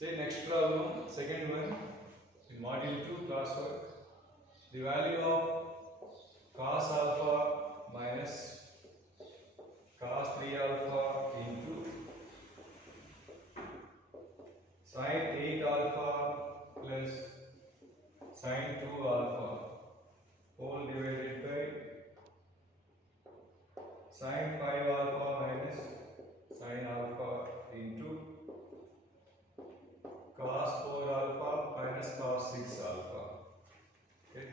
Say next problem, second one in module 2 classwork. The value of cos alpha minus cos 3 alpha into sin 8 alpha plus sin 2 alpha whole divided by sin 5 alpha minus sin alpha into cos 4 alpha minus cos 6 alpha. Okay.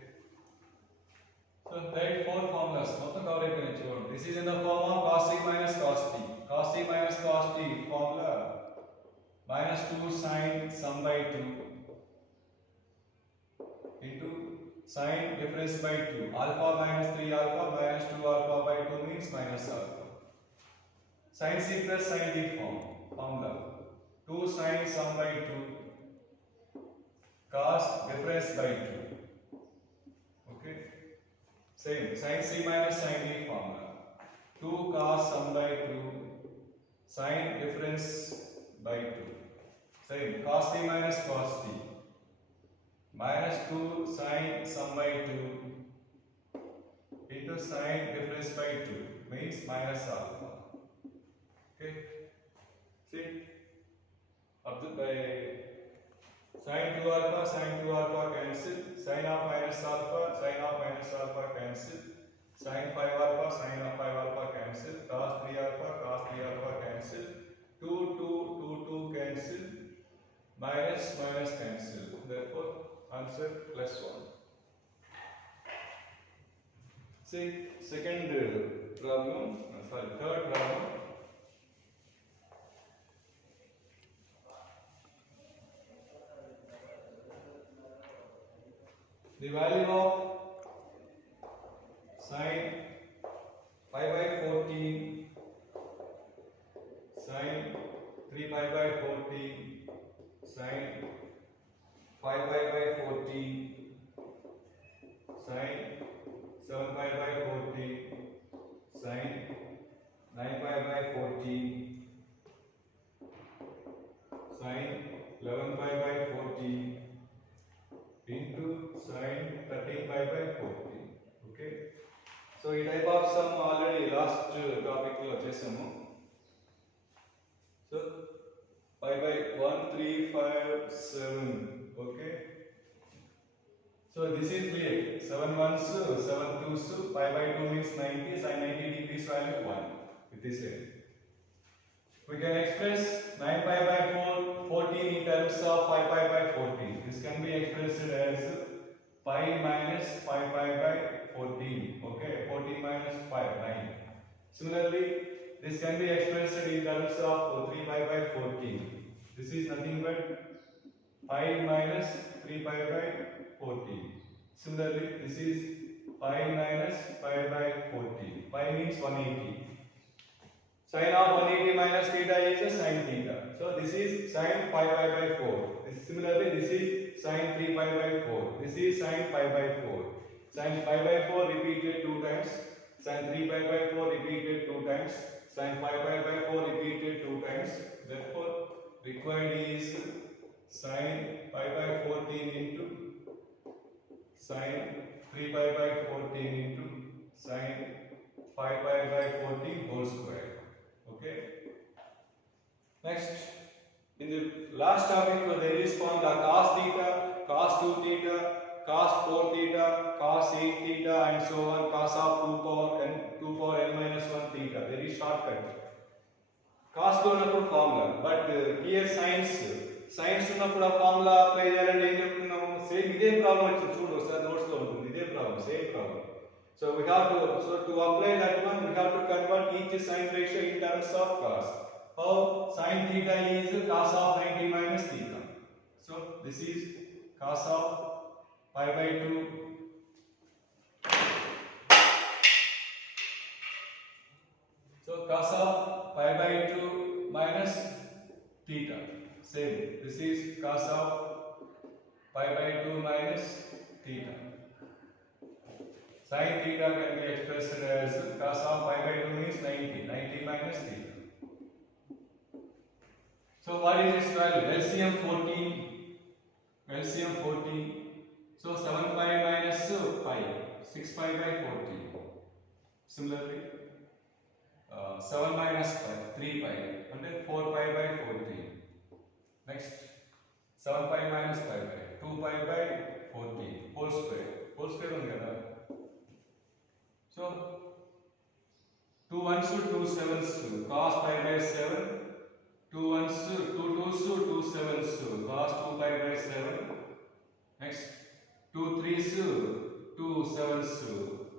So write four formulas. మొత్తం cover అయిపోయింది చూడండి. This is in the form of cos c minus cos t. Cos c minus cos t formula minus 2 sin sum by 2 into sin difference by 2. Alpha minus 3 alpha minus 2 alpha by 2 means minus alpha. Sin c plus sin d formula 2 sin sum by 2 cos difference by 2. Okay. Same sin c minus sin d formula 2 cos sum by 2 sin difference by 2. Same cos t minus cos t minus 2 sin sum by 2 into sin difference by 2 means minus alpha. Okay. See, observe by sin 2 alpha cancel, sin of minus alpha cancel, sin 5 alpha cancel, cos 3 alpha cancel, 2 cancel, minus cancel. Therefore, answer plus 1. See, second problem, third problem. The value of sin 5 by 14, sin 3 pi by 14, sin 5 pi by 14, sin 7 pi by 14, sin 9 pi by 14, sin 11 pi by 14 into sin 13 pi by 14. Okay. So ఈ type of sum already last topic లో చేసాము. So pi by 1 3 5 7. Okay. So this is clear. 7 ones 7 twos pi by 2 means 90, sin 90 degrees value 1 with this end. We can express 9 pi by 14 in terms of 5 pi by 14. This can be expressed as pi minus 5 pi by 14. Okay, 14 minus 5, 9. Similarly, this can be expressed in terms of 3 pi by 14. This is nothing but 5 minus 3 pi by 14. Similarly, this is pi minus 5 by 14. Pi means 180. Sin of 180 minus theta is a sin theta. So this is sin pi by 4. Similarly, this is sin 3 pi by 4. This is sin pi by 4. Sin pi by 4 repeated 2 times. Sin 3 pi by 4 repeated 2 times. Sin pi by 4 repeated 2 times. Therefore, required is sin pi by 14 into sin 3 pi by 14 into sin 5 pi by 14 whole square. Okay. Next, in the last topic, there is formula cos theta, cos 2 theta, cos 4 theta, cos 8 theta, and so on. Cos of 2 power n minus 1 theta. Very shortcut. Cos ఉన్నప్పుడు formula, but here science ఉన్నప్పుడు ఆ formula apply చేయాలంటే ఏం చెప్తున్నాము? Same ఇదే problem వచ్చింది చూడు ఒకసారి నోట్స్ లో ఉంటుంది ఇదే problem same problem. So we have to apply that one, we have to convert each sign ratio in terms of cos. How? Sin theta is cos of 90 minus theta. So this is cos of pi by 2 so cos of pi by 2 minus theta. Same. This is cos of pi by 2 minus theta. Sin theta can be expressed as cos of pi by 2 means 90 minus theta. So what is its value? LCM 14. LCM 14. So 7 pi minus pi. 6 pi by 14. Similarly, 7 minus pi. 3 pi. And then 4 pi by 14. Next, 7 pi minus pi by 2 pi by 14. Whole square. Whole square on the other. So 2 ones to 2 sevens cos pi by 7. 2 ones to 2 twos to 2 sevens cos 2 pi by 7. Next 2 threes to 2 sevens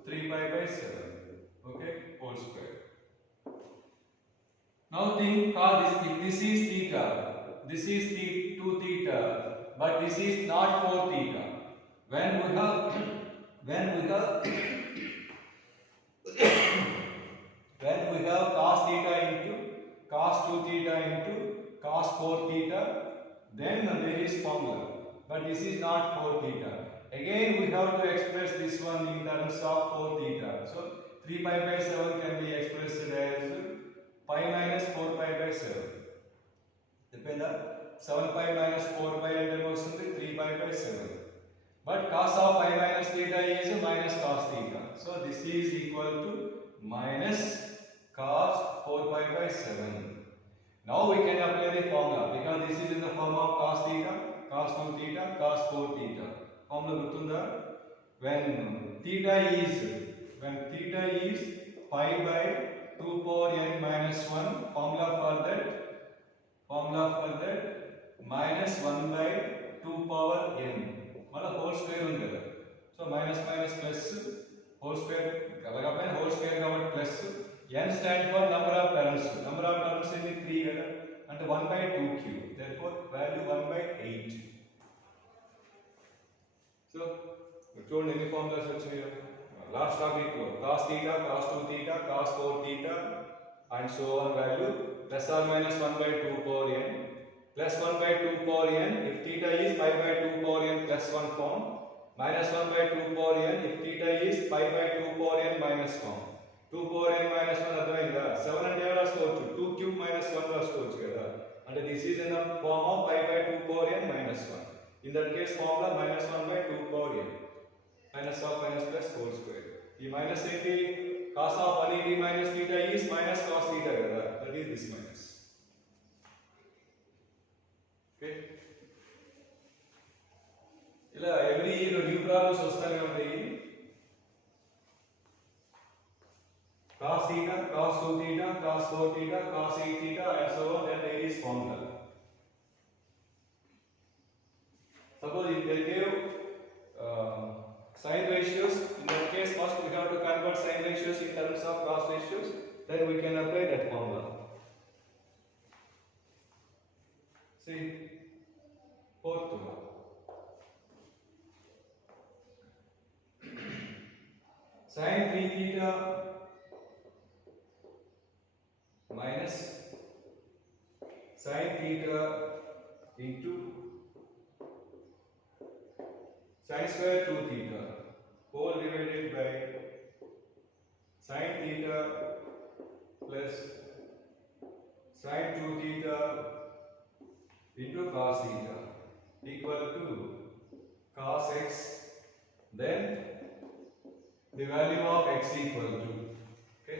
3 pi by 7. Okay, whole square. Now think cos this is theta. This is 2 theta, but this is not 4 theta. When we have cos theta into cos 2 theta into cos 4 theta, then there is formula. But this is not 4 theta. Again, we have to express this one in terms of 4 theta. So 3 pi by 7 can be expressed as pi minus 4 pi by 7. Depend on 7 pi minus 4 pi and also 3 pi by 7. But cos of pi minus theta is minus cos theta. So this is equal to minus cos 4 pi by 7. Now we can apply the formula because this is in the form of cos theta, cos 2 theta, cos 4 theta. Formula gurtunda when theta is pi by 2 power n minus 1, formula for that minus 1 by 2 power n. Mala whole square undi kada. So minus minus plus whole square kalagapaina whole square kabatti plus n stand for number of terms. Number of terms is 3 kada and 1 by 2 cube. Therefore value 1 by 8. So చూడండి ఎన్ని formulas వచ్చాయో. Last topic lo cos theta, cos 2 theta, cos 4 theta and so on value plus or minus 1 by 2 power n plus 1 by 2 power n if theta is pi by 2 power n plus 1 form minus 1 by 2 power n if theta is pi by 2 power n minus form. 2 power n minus 1 అర్థమైందా? 7 అంటే ఎలా రాసుకోవచ్చు? 2 cube minus 1 రాసుకోవచ్చు కదా. అంటే this is in the form of pi by 2 power n minus 1. In that case formula minus 1 by 2 power n minus of minus plus whole square. ఈ minus ఏంటి? cos of 180 minus theta is minus cos theta కదా. That is this minus. Okay. ఇలా every year new problems వస్తానే ఉంటాయి. cos theta, cos 2 theta, cos 4 theta, cos 8 theta and so on, then there is formula. Suppose if they give sine ratios, in that case first we have to convert sine ratios in terms of cos ratios, then we can apply that formula. See, fourth one. Sine 3 theta minus sine theta into sine square 2 theta whole divided by sine theta plus sine 2 theta into cos theta equal to cos x, then the value of x equal to, okay.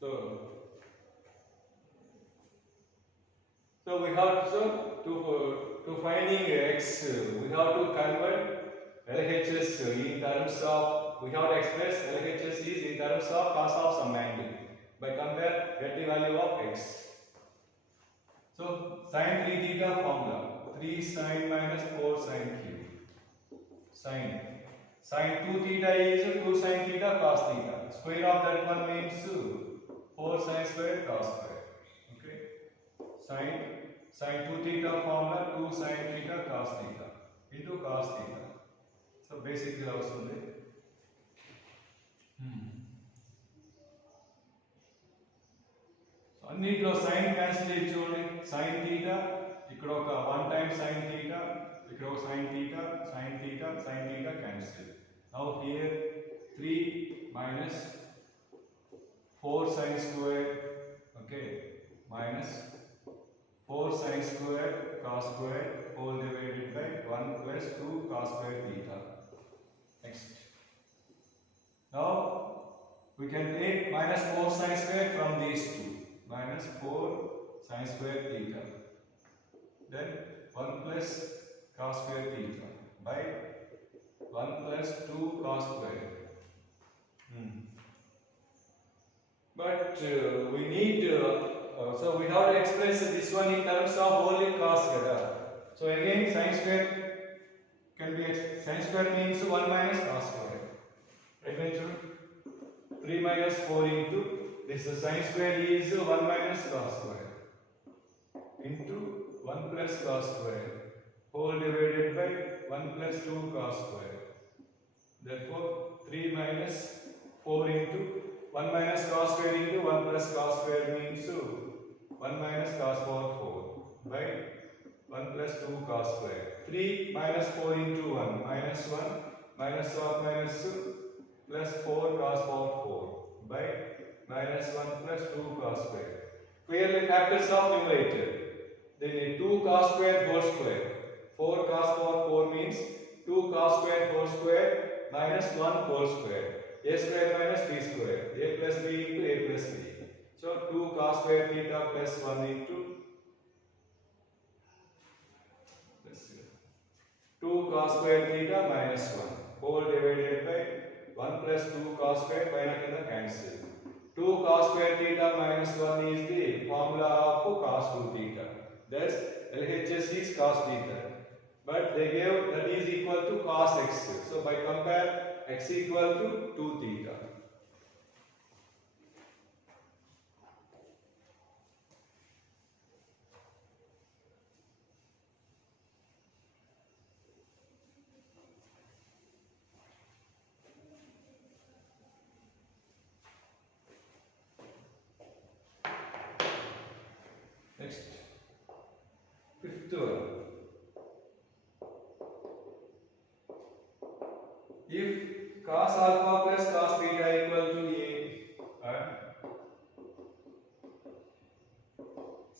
So we have to finding x we have to convert LHS in terms of, we have to express LHS is in terms of cos of some angle by compare get the value of x. So sin 3 theta formula 3 sin minus 4 sin cube sin 2 theta is 2 sin theta cos theta, square of that one means 4 sin square cos square. Okay, sin 2 theta formula 2 sin theta cos theta into cos theta. So basically వస్తుంది. అన్నిట్లో sin cancel చేసి చూడండి. sin theta ఇక్కడ ఒక 1 time sin theta, ఇక్కడ ఒక sin theta, sin theta, sin theta cancel. Now here 3 minus 4 sin square, okay, minus 4 sin square cos square whole divided by 1 plus 2 cos square theta. Next. Now we can take minus 4 sin square from these two. Minus 4 sin square theta. Then 1 plus cos square theta by 1 plus 2 cos square. But we need, so we have to express this one in terms of only cos square. So again sin square can be, sin square means 1 minus cos square. Right, children? 3 minus 4 into, this sin square is 1 minus cos square into 1 plus cos square whole divided by 1 plus 2 cos square. Therefore 3 minus 4 into 1 minus cos square into 1 plus cos square means 1 minus cos power 4 by 1 plus 2 cos square. 3 minus 4 into 1 minus 1 minus of minus plus 4 cos power 4 by minus 1 plus 2 cos square. Clearly factors of numerator. Then 2 cos square whole square. 4 cos power 4 means 2 cos square whole square minus 1 whole square. A square minus b square. A plus b into a plus b. So 2 cos square theta plus 1 into 2 cos square theta minus 1 whole divided by 1 plus 2 cos square finally cancel. 2 cos square theta minus 1 is the formula of cos 2 theta. Thus LHS is cos theta. But they gave that is equal to cos x. So by compare x equal to 2 theta. Next, fifth one. If cos alpha plus cos beta equal to a and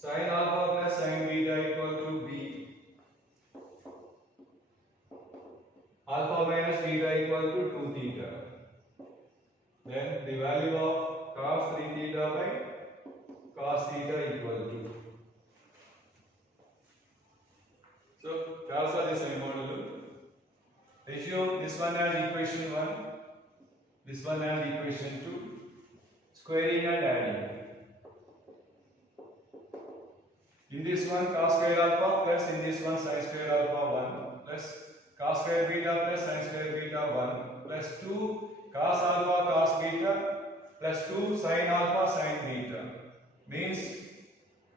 sin alpha plus sin beta equal to b, alpha minus beta equal to 2 theta, then the value of cos 3 theta by cos theta equal to. So also this model. Assume this one as equation 1, this one as equation 2, squaring and adding. In this one cos square alpha plus in this one sin square alpha 1 plus cos square beta plus sin square beta 1 plus 2 cos alpha cos beta plus 2 sin alpha sin beta means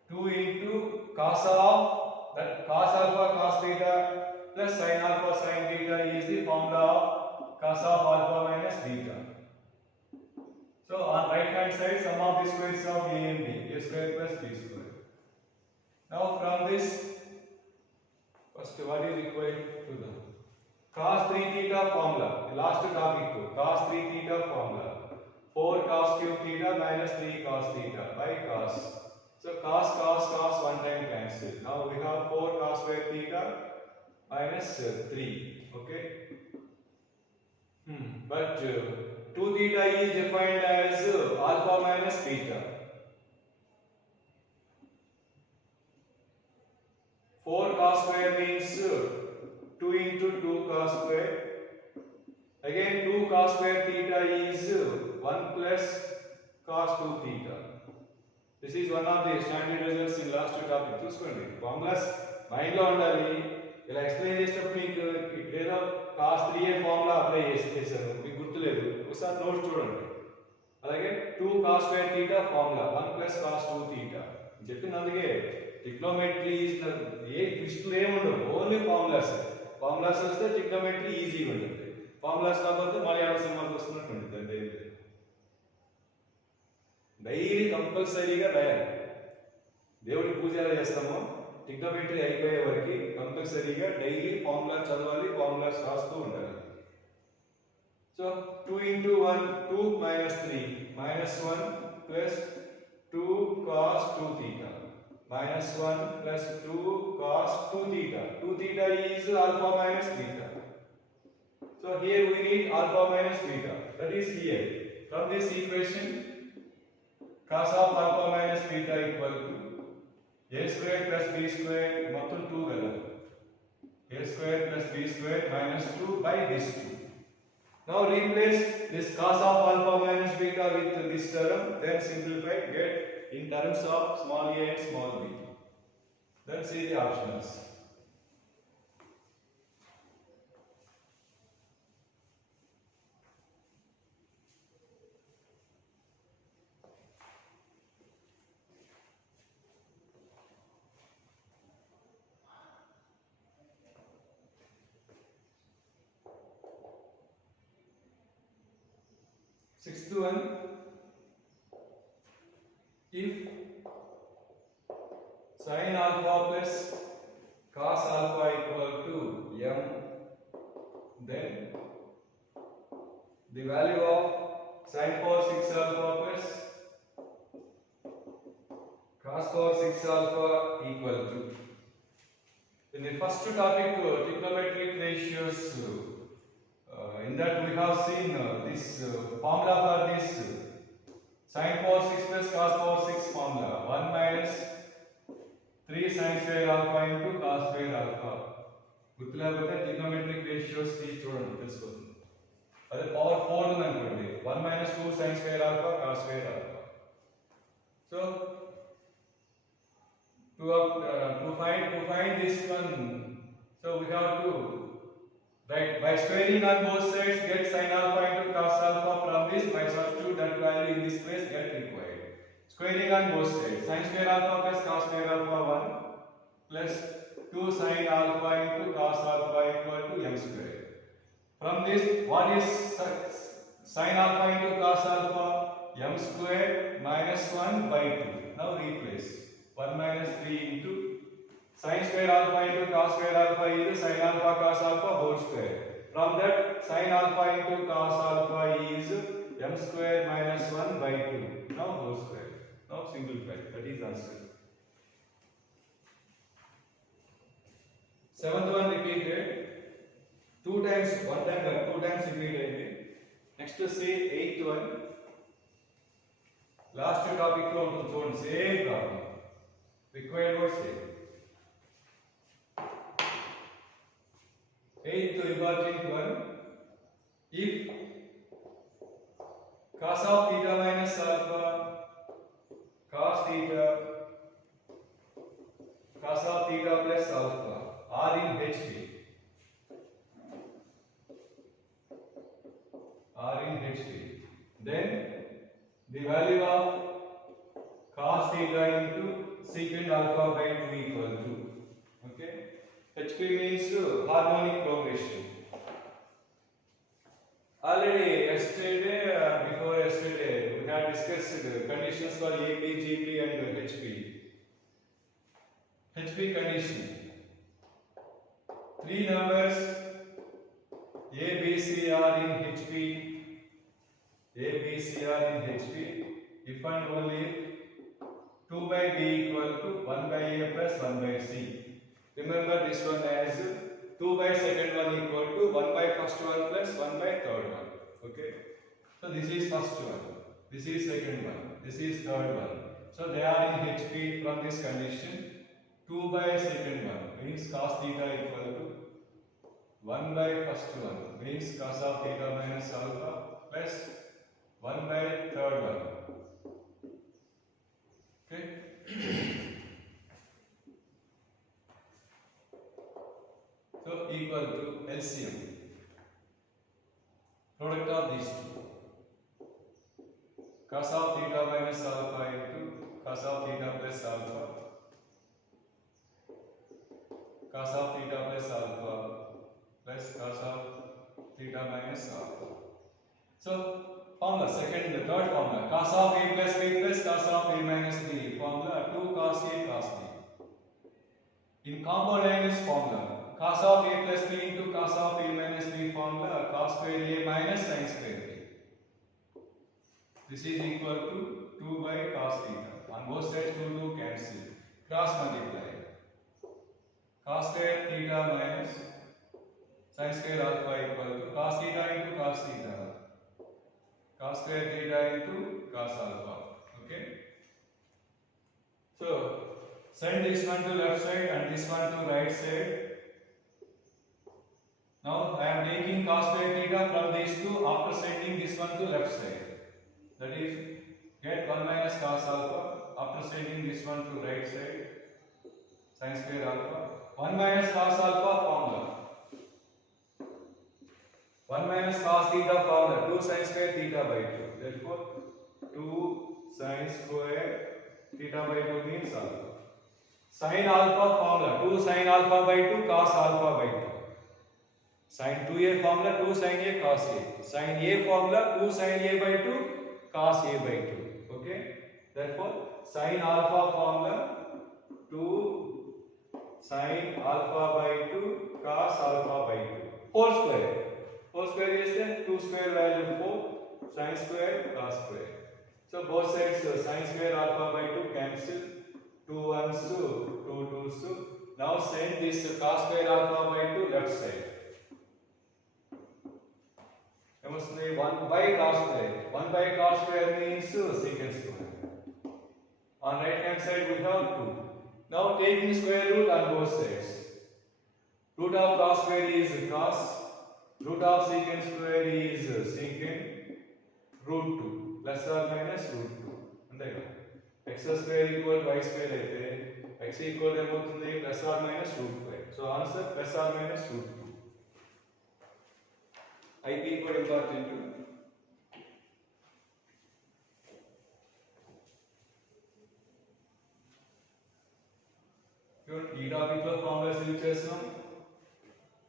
2 into cos of that cos alpha cos beta plus sin alpha sin beta is the formula of cos of alpha minus beta. So on right hand side sum of the squares of a and b, a square plus b square. Now from this, first what is equal to the cos 3 theta formula, the last topic, cos 3 theta formula, 4 cos cube theta minus 3 cos theta by cos. So cos cos cos one time cancel. Now we have 4 cos square theta minus 3, okay. But 2 theta is defined as alpha minus beta. 4 cos square means 2 into 2 cos square. Again 2 cos square theta is 1 plus cos 2 theta. This is one of the standard results in last topic. చూసుకోండి formulas mind లో ఉండాలి. ఇలా explain చేసేటప్పుడు మీకు ఇక్కడేదో cos 3a formula apply చేశాను మీకు గుర్తులేదు, ఒకసారి నోట్స్ చూడండి. అలాగే 2 cos square theta formula 1 plus cos 2 theta చెప్పింది. అందుకే ట్రిగ్నోమెట్రీ ఏ ట్విస్టులు ఏముండవు, ఓన్లీ ఫార్ములాస్. ఫార్ములాస్ వస్తే ట్రిగ్నోమెట్రీ ఈజీగా ఉంటుంది, ఫార్ములాస్ కాకపోతే మలయాళ సినిమాకి వస్తున్నట్టు ఉంటుంది. అంటే డైలీ కంపల్సరీగా రాయాలి. దేవుడి పూజ ఎలా చేస్తామో ట్రిగ్నోమెట్రీ అయిపోయే వరకు కంపల్సరీగా డైలీ ఫార్ములాస్ చదవాలి, ఫార్ములాస్ రాస్తూ ఉండాలి. So 2 into 1 2 minus 3 minus 1 plus 2 cos 2 theta minus 1 plus 2 cos 2 theta. 2 theta is alpha minus beta. So here we need alpha minus beta. That is here. From this equation, cos of alpha minus beta equal to a square plus b square మొత్తం 2 కదా. A square plus b square minus 2 by this 2. Now replace this cos of alpha minus beta with this term, then simplify, get in terms of small a and small b. Then see the options. Sixth one, if sin alpha plus cos alpha equal to m, then the value of sin power 6 alpha plus cos power 6 alpha equal to. In the first topic, trigonometric ratios, in that we have seen this formula for this sin power 6 plus cos power 6 formula, 1 minus 3 sin square alpha into cos square alpha. గుర్తులేకపోతే trigonometric ratios చూడండి తెలుసుకోండి. అదే power 4 ఉంది అనుకోండి, 1 minus 2 sin square alpha cos square alpha. So to find this one, so we have to write by squaring on both sides, get sin alpha into cos alpha. From this, by substitute that value in this place, get required. Squaring on both sides, sin square alpha plus cos square alpha 1 plus 2 sin alpha into cos alpha equal to m square. From this, what is sin alpha into cos alpha? M square minus 1 by 2. Now replace 1 minus 3 into sin square alpha into cos square alpha is sin alpha cos alpha whole square. From that, sin alpha into cos alpha is m square minus 1 by 2. Now whole square. Now simplify. That is answer. Seventh one repeated. 2 times, 1 time, 2 times repeated. Next to say 8th one. Last topic to same problem. Required word same. 8th important one. If cos of theta minus alpha, cos theta plus alpha are in HP. Then the value of cos theta into secant alpha by 2 equal to. Okay. HP means harmonic progression. Already yesterday, before yesterday, we had discussed conditions for AP, GP and HP. HP condition. 3 numbers A, B, C are in HP. A, B, C are in HP. If and only 2 by B equal to 1 by A plus 1 by C. Remember this one as 2 by second one equal to 1 by first one plus 1 by third one. Okay. So this is first one. This is second one. This is third one. So they are in HP from this condition. 2 by second one means cos theta equal to 1 by first one means cos of theta minus alpha plus 1 by third one. Okay. So equal to LCM. Product of these two. Cos of theta minus alpha into cos of theta plus alpha. Cos of theta plus alpha plus cos of theta minus alpha. So formula, second, the third formula, cos of A plus B plus cos of A minus B, formula 2 cos A cos B. In compound angles formula, cos of A plus B into cos of A minus B formula, cos square A minus sin square A. This is equal to 2 by cos theta. On both sides 2 cancel. Cross multiply. Cos square theta minus sin square alpha equal to cos theta into cos theta. Cos square theta into cos alpha. Okay. So send this one to left side and this one to right side. Now I am taking cos square theta from these two after sending this one to left side. That is, get 1 minus cos alpha after sending this one to right side. Sin square alpha. 1 minus cos alpha formula. 1 minus cos theta formula. 2 sin square theta by 2. Therefore, 2 sin square theta by 2 means alpha. Sin alpha formula. 2 sin alpha by 2 cos alpha by 2. Sin 2a formula 2 sin a cos a. Sin a formula 2 sin a by 2 cos a by 2. Okay. Therefore, sin alpha formula 2 sin alpha by 2 cos alpha by 2 whole square. Whole square is then 2 square value 4 sin square cos square. So both sides sin square alpha by 2 cancel. 2 1s 2 2s. Now send this cos square alpha by 2 left side. I must say 1 by cos square. 1 by cos square means secant square. On right hand side we have 2. Now taking square root on both sides. Root of cos square is cos. Root of secant square is secant. Root 2 plus or minus root 2. And x square equal to y square అయితే x equal to ఏమవుతుంది plus or minus root 5. So answer plus or minus root 2. IP కూడా important. ఈ topic లో formulas use చేస్తాం.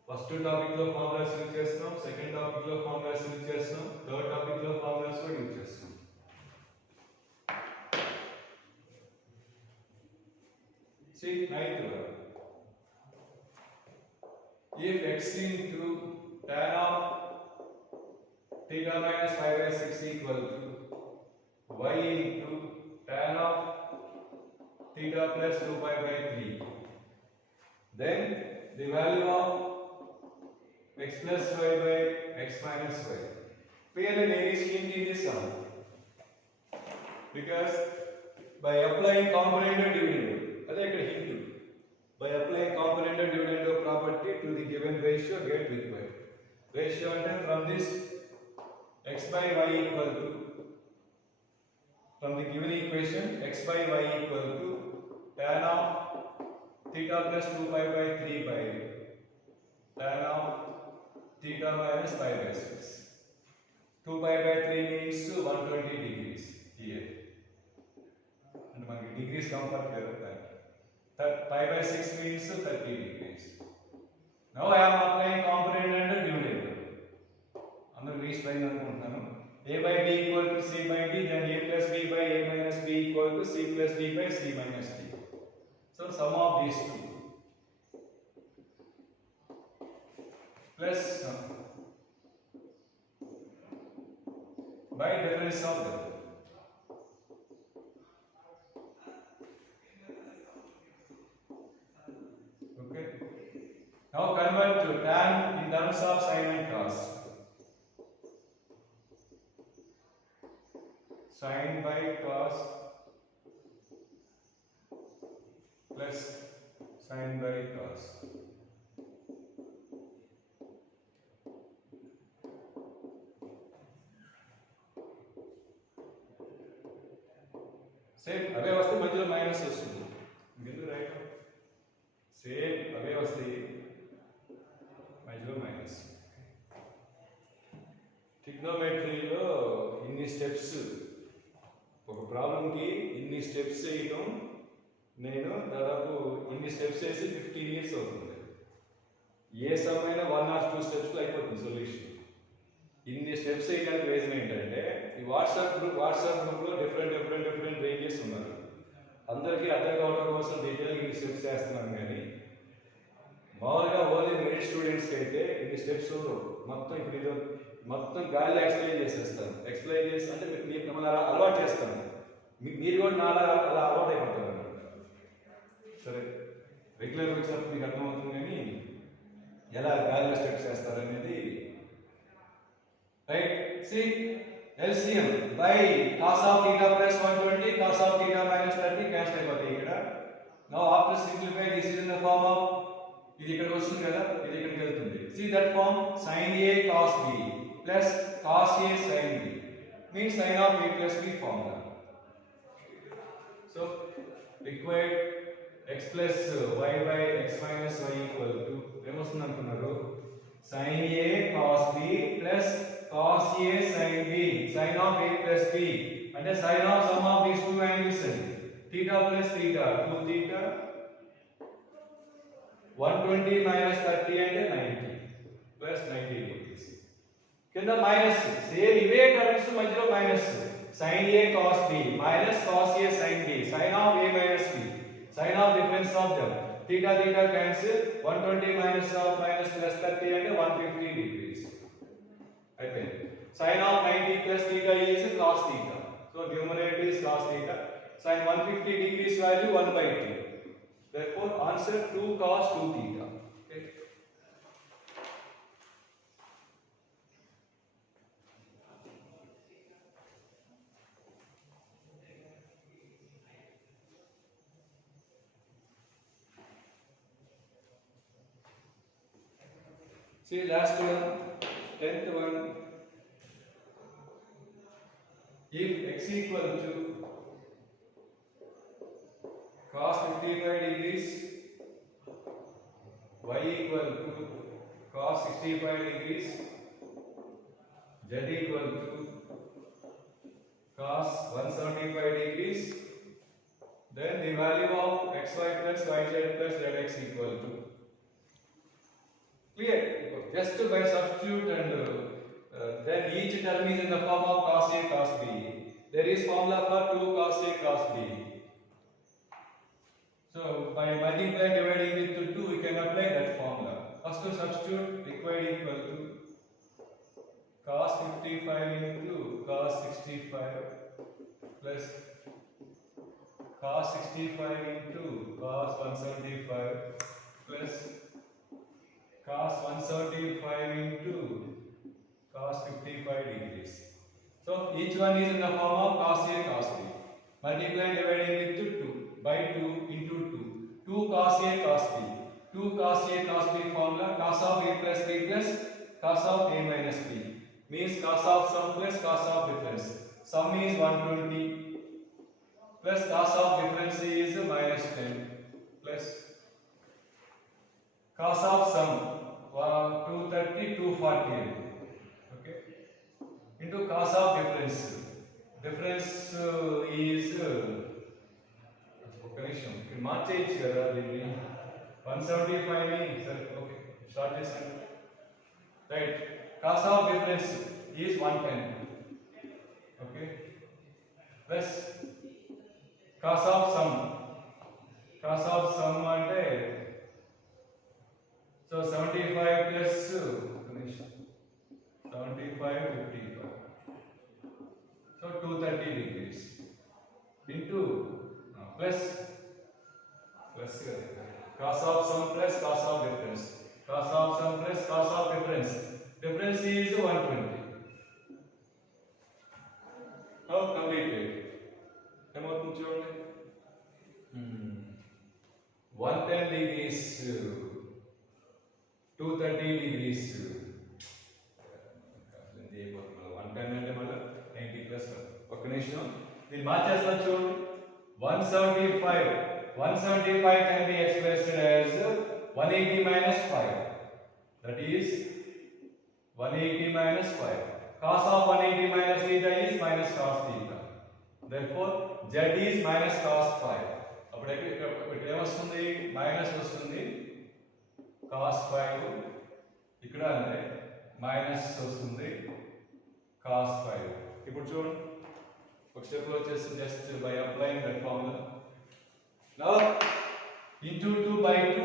First topic లో formulas use చేస్తాం. Second topic లో formulas use చేస్తాం. థర్డ్ టాపిక్ లో ఫార్ములాస్ కూడా యూజ్ చేస్తాం. See, ninth one. If x into tan of theta minus 5 by 6 equal to y into tan of theta plus 2 pi by 3, then the value of x plus y by x minus y. Clearly there is hint in this sum, because by applying component dividend, by applying component dividend property to the given ratio get required. Ratio and from this x by y equal to, from the given equation x by y equal to tan of theta plus 2 pi by 3 by tan of theta minus 5 by 6. 2 pi by 3 means 120 degrees here. And manaki degrees comfort here. Pi by 6 means 30 degrees. Now I am applying component and dividend. Under this line a by b equal to c by d, then a plus b by a minus b equal to c plus d by c minus d. So sum of these two plus by difference of them. Okay. Now convert to tan in terms of sin and cos. Sin by cos plus sin by cos. Same అవే వస్తే మధ్యలో minus వస్తుంది. ఎందుకు right same అవే వస్తాయి మధ్యలో minus. ట్రిగ్నోమెట్రీలో ఇన్ని steps, ఒక ప్రాబ్లంకి ఇన్ని స్టెప్స్ వేయటం నేను దాదాపు ఇన్ని స్టెప్స్ వేసి 15 years అవుతుంది. ఏ సమైన 1 or 2 స్టెప్స్లో అయిపోతుంది సొల్యూషన్. ఇన్ని స్టెప్స్ వేయడానికి రీజన్ ఏంటంటే ఈ వాట్సాప్ గ్రూప్లో డిఫరెంట్ రేంజెస్ ఉన్నారు. అందరికీ అర్థం కావడం కోసం డీటెయిల్గా ఇన్ని స్టెప్స్ వేస్తున్నాను. కానీ మామూలుగా ఓన్లీ మెరిట్ స్టూడెంట్స్కి అయితే ఇన్ని స్టెప్స్ మొత్తం ఇప్పుడు ఇది మొత్తం గాలిలో ఎక్స్ప్లెయిన్ చేసేస్తాను. ఎక్స్ప్లెయిన్ చేసి అంటే మీకు మిమ్మల్ని అలవాటు చేస్తాను. మీరు కూడా నాలా అలా అలవాటు అయిపోతారు అన్నమాట. సరే రెగ్యులర్ వచ్చినప్పుడు మీకు అర్థమవుతుంది కానీ ఎలా గాలిలో స్టెప్స్ వేస్తారనేది. Right, C LCM by cos of theta plus 120 cos of theta minus 30 cancel అయిపోతాయి ఇక్కడ. Now after simplify this is in the form of ఇది ఇక్కడికి వస్తుంది కదా, ఇది ఇక్కడికి వెళ్తుంది. See that form sin A cos B plus cos A sin B means sin of A plus B formula. So required x plus y by x minus y equal to ఏమొస్తుంది అనుకున్నారు, sin A cos B plus cos A sin B sin of A plus B అంటే sin of sum of these two angles అండి. theta plus theta 2 theta 120 minus 30 అంటే 90 plus 90 degrees. కింద minus same ఇవే terms మధ్యలో minus sin A cos B minus cos A sin B sin of A minus B sin of difference of them theta theta cancel 120 minus of minus plus 30 అంటే 150 degrees. అయితే sin of 90 plus theta is cos theta. So numerator is cos theta. Sin 150 degrees value 1/2. Therefore answer 2 cos 2 theta. Okay. See last one, 10th one. If x equal to cos 55 degrees, y equal to cos 65 degrees, z equal to cos 175 degrees, then the value of xy plus yz plus zx equal to. Clear? Just by substitute and then each term is in the form of cos A cos B. There is formula for 2 cos A cos B. So by multiplying dividing with 2 we can apply that formula. First to substitute required equal to cos 55 into cos 65 plus cos 65 into cos 175 plus cos 175 into cos 55 degrees. So each one is in the form of cos A cos B. Multiply and dividing with 2 by 2 into 2. 2 cos A cos B. 2 cos A cos B formula cos of A plus B plus cos of A minus B means cos of sum plus cos of difference. Sum is 120 plus cos of difference is minus 10 plus cos of sum 230 240 okay into cos of difference. Difference is ఒక నిమిషం ఇక్కడ మార్చేయచ్చు కదా దీన్ని 175 ని సరే okay start చేసాను right. cos of difference is 110 okay plus cos of sum అంటే so 75 plus 75 55 so 230 degrees into plus cos of sum plus cos of difference. Cos of sum plus cos of difference. Difference is 120. Now completed. ఏమవుతుంది చూడండి 110 degrees 230 degrees 110 అంటే మళ్ళీ 90 plus ఒక్క నిమిషం దీన్ని మార్చేస్తాను చూడండి. 175 can be expressed as 180 minus 5. That is 180 minus 5. Cos of 180 minus theta is minus cos theta. Therefore z is minus cos 5. అప్పుడు ఇక్కడ ఏమొస్తుంది మైనస్ వస్తుంది cos 5 ఇక్కడ అంటే మైనస్ వస్తుంది cos 5. ఇప్పుడు చూడండి ఒక స్టెప్ లో వచ్చేసి just by applying that formula. Now into 2 by 2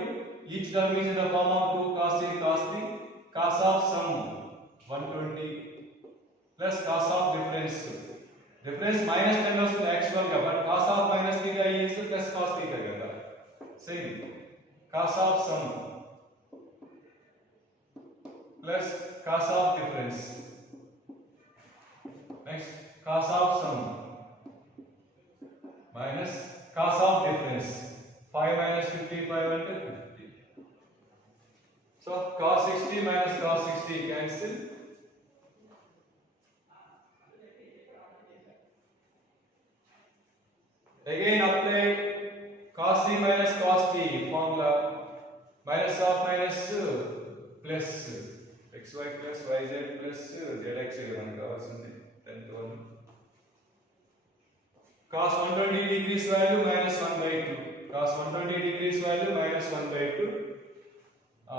each term is in the form of 2 cos A cos B. Cos of sum 120 plus cos of difference Difference minus 10 వస్తుంది actual గా, but cos of minus theta is plus cos theta కదా. Same. Cos of sum plus cos of difference. Next, cos of sum minus cos of difference. 5 minus 55 and 50. So cos 60 minus cos 60 cancel. Again apply cos c minus cos t formula, minus of minus plus xy plus yz plus zx మనకు కావాల్సింది 10th one. Cos 120 degrees value minus 1 by 2. Cos 120 degrees value minus 1 by 2.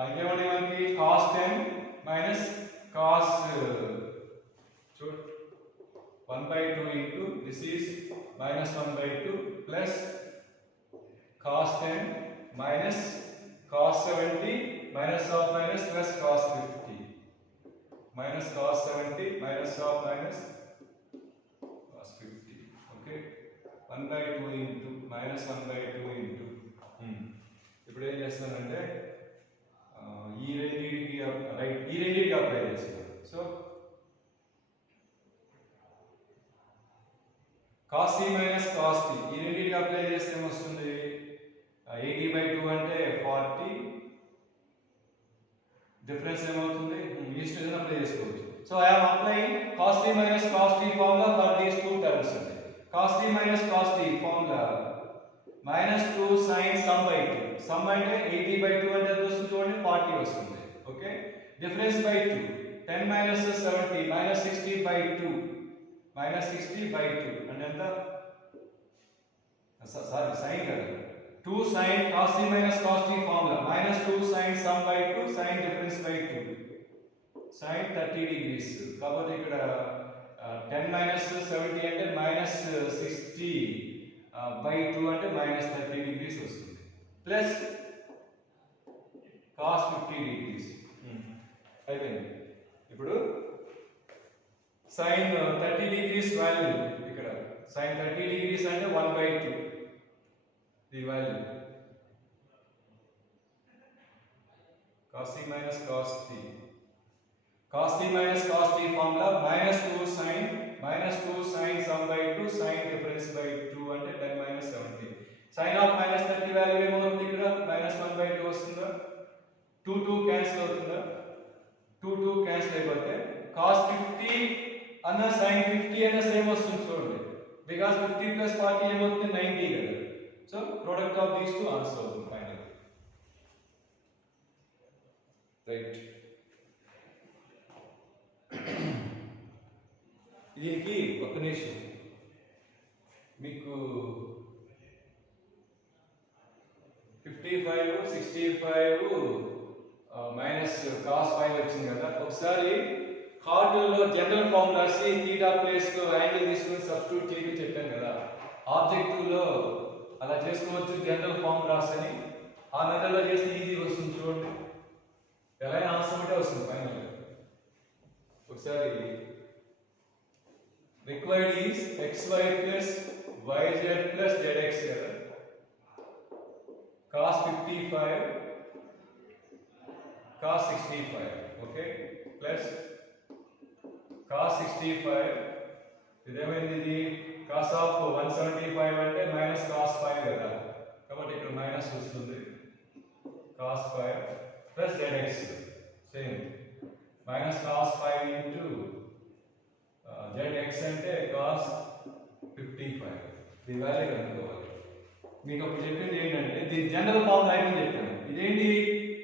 ఇంకేమంటే మనకి cos 10 minus cos 1 by 2 into this is minus 1 by 2 plus cos 10 minus cos 70 minus of minus plus cos 50 minus cos 70 minus of minus cos 50. Okay, 1 by 2 into minus 1 by 2 into ఇప్పుడు ఏం చేస్తానంటే ఈ రెండింటికి right ఈ రెండింటికి apply చేస్తాను. So cos c minus cos t ఈ రెండింటికి అప్లై చేస్తే ఏమొస్తుంది 80 by 2 అంటే 40, డిఫరెన్స్ ఏమవుతుంది ఈ స్టేషన్ అప్లై చేసుకోవచ్చు. So I am applying cos c minus cos t formula for these two terms అండి. cos c minus cos t formula minus 2 sin sum by 2. sum అంటే 80 by 2 అంటే ఎంత వస్తుంది చూడండి 40 వస్తుంది. Okay, difference by 2 10 minus 70 minus 60 by 2 minus 60 by 2 అంటే ఎంత sorry sign కదా 2 sin cos c minus cos t formula minus 2 sin sum by 2 sin difference by 2 sin 30 degrees. కాబట్టి ఇక్కడ 10 minus 70 అంటే minus 60 by 2 అంటే minus 30 degrees వస్తుంది plus cos 50 degrees అయిపోయింది. ఇప్పుడు sin 30 degrees వాల్యూ ఇక్కడ sin 30 degrees అంటే 1 by 2 the value cos c minus cos t. cos c minus cos t formula minus 2 sin sum by 2 sin difference by 2 అంటే 10 minus 70. sin of minus 30 value ఏమవుతుంది ఇక్కడ minus 1 by 2 వస్తుందా 2 cancel అవుతుందా 2 cancel అయిపోతే cos 50 అన్న sin 50 అన్న same వస్తుంది చూడండి బికాజ్ 50 plus 40 ఏమవుతుంది 90 కదా. So product of these two answer అవుతుంది ఫైనల్. రైట్, దీనికి ఒక నిమిషం మీకు 55 65 మైనస్ cos 5 వచ్చింది కదా. ఒకసారి కార్డులో జనరల్ ఫార్మ్ రాసి థీటా ప్లేస్ లో యాంగిల్ తీసుకొని సబ్స్టిట్యూట్ చేయమని చెప్పాను కదా. ఆబ్జెక్టివ్ లో అలా చేసుకోవచ్చు జనరల్ ఫార్మ్ రాసని. ఆ మెథడ్లో చేస్తే ఈజీగా వస్తుంది చూడండి. ఎలా ఆన్సర్ అంటే వస్తుంది ఫైనల్. ఒకసారి required is xy plus yz plus zx కదా. cos 55 cos 65 okay plus cos 65 ఇదేమైంది ఇది cos of 175 అంటే మైనస్ cos 5 కదా. కాబట్టి ఇక్కడ మైనస్ వస్తుంది cos 5 plus zx same minus cos 5 into zx అంటే cos 55. దీని వాల్యూ కనుక్కోవాలి. మీకు అప్పుడు చెప్పింది ఏంటంటే దీని జనరల్ ఫార్మ్ రాయమని చెప్పాను. ఇదేంటి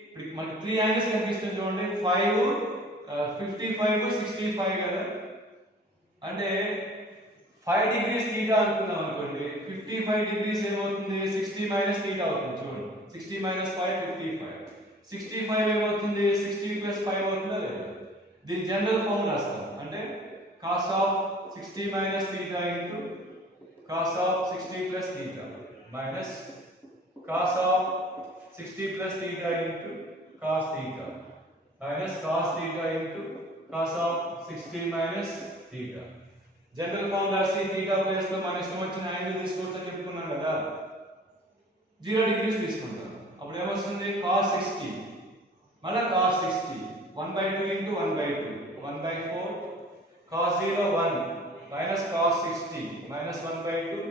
ఇప్పుడు మనకి 3 యాంగిల్స్ కనిపిస్తుంది చూడండి 5 55 65 కదా. అంటే 5 degrees theta అనుకున్నాం అనుకోండి 55 degrees ఏమవుతుంది 60 minus theta అవుతుంది చూడండి 60 minus 5 55 65 ఏమవుతుంది 60 plus 5 అవుతుందా లేదా. దీని జనరల్ ఫార్మ్ రాస్తాం అంటే cos of 60 minus theta into cos of 60 plus theta minus cos of 60 plus theta into cos theta minus cos theta into cos of 60 minus theta. General formula C theta place లో మన ఇష్టం వచ్చిన angle తీసుకోవచ్చు అని చెప్పుకున్నాం కదా. 0 degrees తీసుకుంటాం. అప్పుడు ఏమొస్తుంది cos 60 మళ్ళా cos 60 1/2 into 1/2 1/4 cos 0 1 minus cos 60 minus 1/2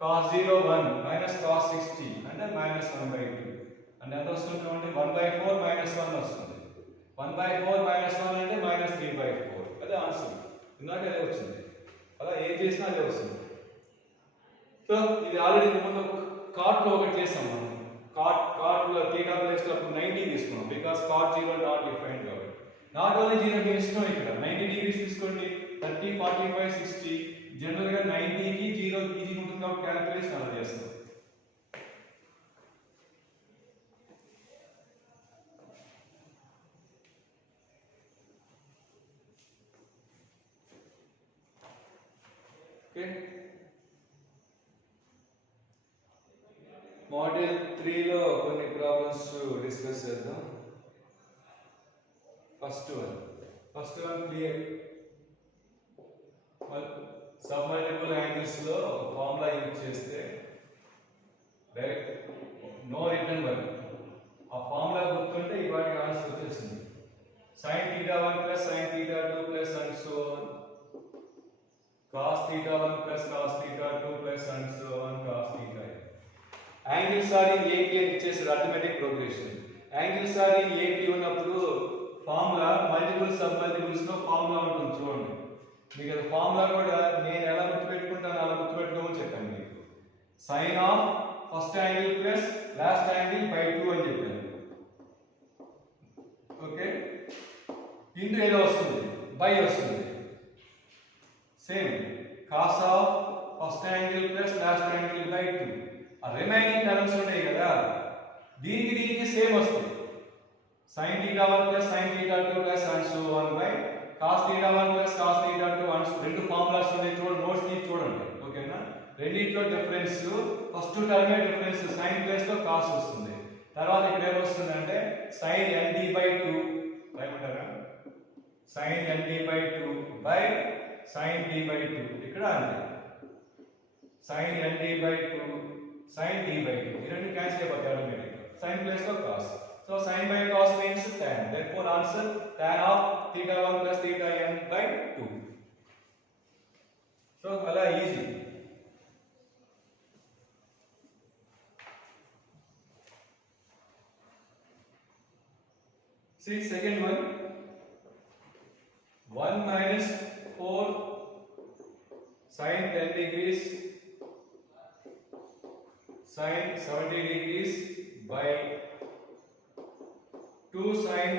cos 0 1 minus cos 60 అంటే minus 1/2 అంటే ఎంత వస్తుంది అంటే 1/4 minus 1 వస్తుంది. 1/4 minus 1 అంటే minus 3/4. అదే ఆన్సర్. ఇందాక అదే వచ్చింది. అలా ఏం చేసినా అదే వస్తుంది. సో ఇది ఆల్రెడీ ముందు cot లో ఒకటి చేసాం మనం. cot లో theta ప్లేస్ లో 90 తీసుకున్నాం బికాజ్ cot 0 నాట్ డిఫైన్డ్ కాబట్టి. నాట్ ఓన్లీ 0 మీ ఇష్టం ఇక్కడ 90 డిగ్రీస్ తీసుకోండి 30 45 60 జనరల్ గా 90 కి 0 కి ఈజీ ఉంటుంది కాబట్టి క్యాలిక్యులేషన్ అలా చేస్తాం. ఓకే మోడ్యూల్ 3 లో కొన్ని ప్రాబ్లమ్స్ డిస్కస్ చేద్దాం. First one clear. Submultiple angles లో ఒక ఫార్ములా యూజ్ చేస్తే డైరెక్ట్ నో రిటర్న్ వర్క్. ఆ ఫార్ములా గుర్తుంటే ఈ వాటికి ఆన్సర్ వచ్చేసింది. sin θ1 plus sin θ2 plus and so on cos θ1 plus cos θ2 plus and so on cos θn. Angles are in AP అని ఇచ్చేసారు arithmetic progression. Angles are in AP ఉన్నప్పుడు formula multiple submultiples లో formula ఉంటుంది చూడండి. మీకు అది formula కూడా నేను ఎలా గుర్తుపెట్టుకుంటాను అలా గుర్తుపెట్టుకోమని చెప్పాను మీకు. Sine of first angle plus last angle by 2 అని చెప్పాను. ఓకే ఇంటూ ఏదో వస్తుంది బై వస్తుంది. Same cos of first angle plus last angle by 2. ఆ రిమైనింగ్ టర్మ్స్ ఉంటాయి కదా దీనికి సేమ్ వస్తుంది. sin θ1 plus sin θ2 plus and so on by cos θ1 plus cos θ2 and రెండు ఫార్ములాస్ ఉన్నాయి చూడండి. నోట్స్ ని చూడండి ఓకేనా. రెండిట్లో difference first term difference sin place లో cos వస్తుంది. తర్వాత ఇక్కడ ఏం వస్తుంది అంటే sin nd/2 రాయమంటారా sin nd/2 by sin d/2 ఇక్కడ అంతే sin nd/2 sin d/2 ఈ రెండు క్యాన్సిల్ అయిపోతాయి ఆటోమేటిక్ గా. sin ప్లేస్ లో cos. So sin by cos means tan. Therefore answer tan of θ1 plus θn by 2. So ala easy. See second one. 1 minus 4 sin 10 degrees sin 70 degrees by 2 sin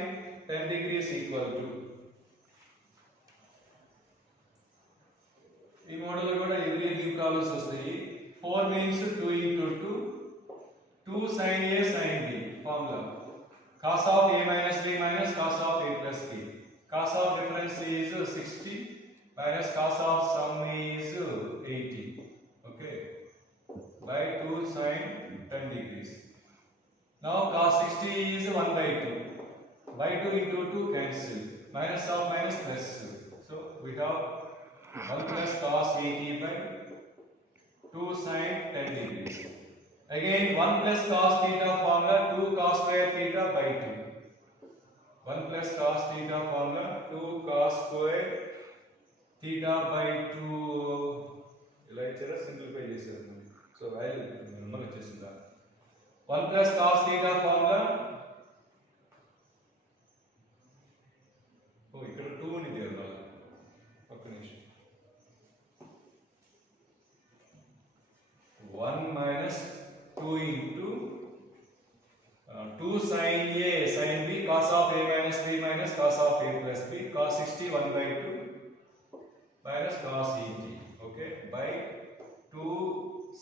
10 degrees equal to. ఈ model కూడా every leave problems వస్తాయి. 4 means 2 into 2 2 sin a sin b formula cos of a minus b minus cos of a plus b. Cos of difference is 60 minus cos of sum is 80. Okay by 2 sin 10 degrees. Now cos 60 is 1/2 by 2 into 2 cancel minus of minus plus. So we have 1 plus cos 80 by 2 sin 10 degrees. Again 1 plus cos theta formula 2 cos square theta by 2. 1 plus cos theta formula 2 cos square theta by 2 ఇలా ఇచ్చారా simplify చేశారు. So value number వచ్చేసిందా 1 plus cos theta formula ఇక్కడ 2 ఉంది కదా ఒక్క నిమిషం 1 minus 2 into 2 sin a sin b cos of a minus b minus cos of a plus b cos 60 1/2 minus cos 80 okay by 2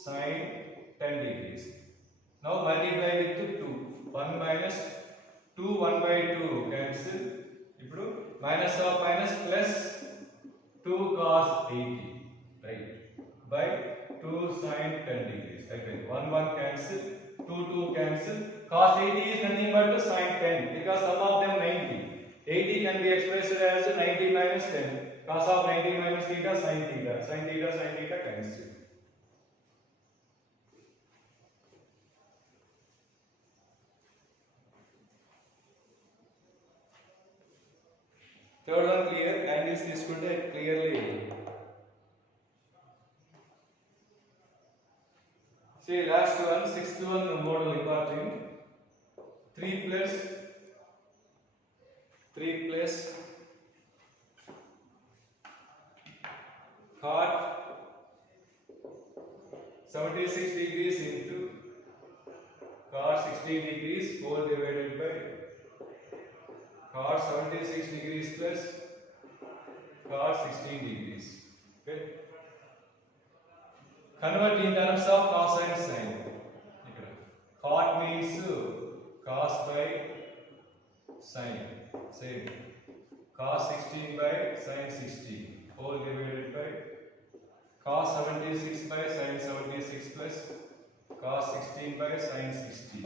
sin 10 degrees. Now multiply with 2 1 minus 2 1/2 cancel. ఇప్పుడు minus of minus plus 2 cos 80 right by 2 sin 10 degrees. Again 1 1 cancel 2 2 cancel. Cos 80 is nothing but sin 10 because sum of them 90. 80 can be expressed as 90 minus 10. cos of 90 minus theta sin theta, sin theta cancel. Third one clear, angles తీసుకుంటే clearly. See last one, sixth one model important. 3 plus cot 76 degrees into cot 60 degrees whole divided by cot 76 degrees plus cot 16 degrees. Okay. Convert in terms of cos and sin. Cot means cos by sin. Same. Cos 16 by sin 60 whole divided by cos 76 by sin 76 plus cos 16 by sin 60.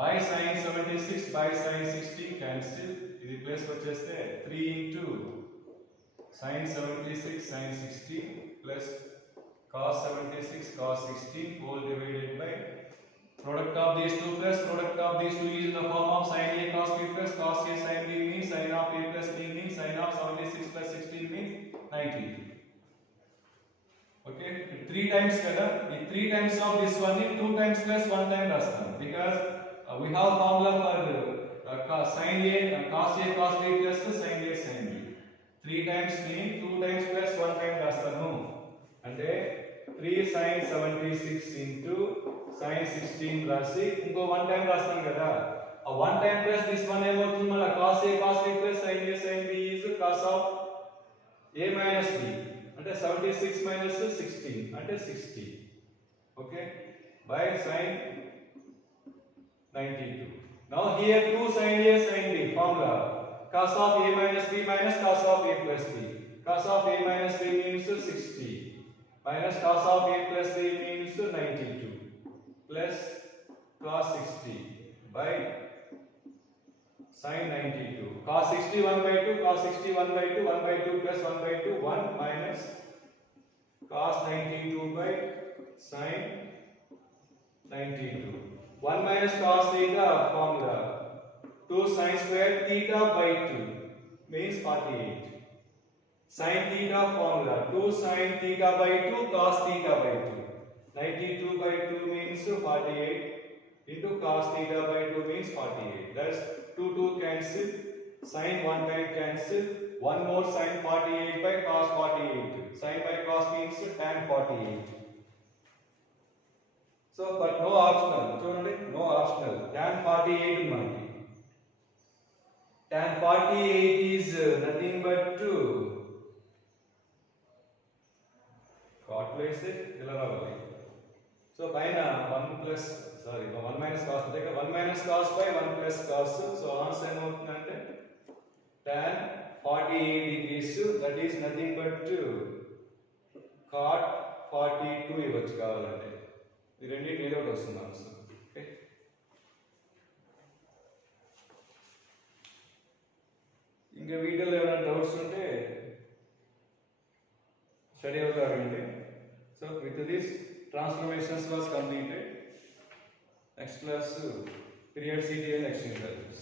By sin 76 by sin 60 cancel. ఇది plus వచ్చేస్తే 3 into sin 76 sin 60 plus cos 76 cos 16 whole divided by product of these two plus product of these two is in the form of sin a cos b plus cos a sin b means sin of a plus b means sin of 76 plus 16 means 90. Okay, 3 times kada, the 3 times of this one is 2 times plus 1 time rastam because we have formula for sin a cos b plus sin a sin b. 3 times means 2 times plus 1 time rastanu ante 3 sin 76 into sin 16 rasi inko 1 time rastam kada. A 1 time plus this one ఏమవుతుంది మళ్ళీ cos a cos b plus sin a sin b is cos of a minus b అంటే 76 minus 16 అంటే 60. Okay, by sin 92. Now here 2 sin a sin b formula cos of a minus b minus cos of a plus b. Cos of a minus b means 60 minus cos of a plus b means 92 plus cos 60 by sin 92. Cos 60 1 by 2 cos 60 1 by 2 1 by 2 plus 1 by 2 1 minus cos 92 by sin 92. 1 minus cos theta formula 2 sin square theta by 2 means 48. Sin theta formula 2 sin theta by 2 cos theta by 2. 92 by 2 means 48 into cos theta by 2 means 48. That's 2 cancel, sin 1 time cancel, 1 more sin 48 by cos 48. Sin by cos means tan 48. So but no optional, చూడండి no optional, tan 48 మనకి. Tan 48 is nothing but 2. cot వేస్తే ఇలా రావాలి. So పైన 1 plus 1 minus cos దగ్గర 1 minus cos by 1 plus cos. So answer ఏమవుతుందంటే tan 48 degrees that is nothing but cot 42 ఇవ్వచ్చు కావాలంటే. ఈ రెండింటి ఏదో ఒకటి వస్తుంది ఆన్సర్. ఓకే, ఇంకా వీటిలో ఏమైనా డౌట్స్ ఉంటే స్టడీ అవుతారండి. So with this transformations was completed. Next class periodicity and extremes values.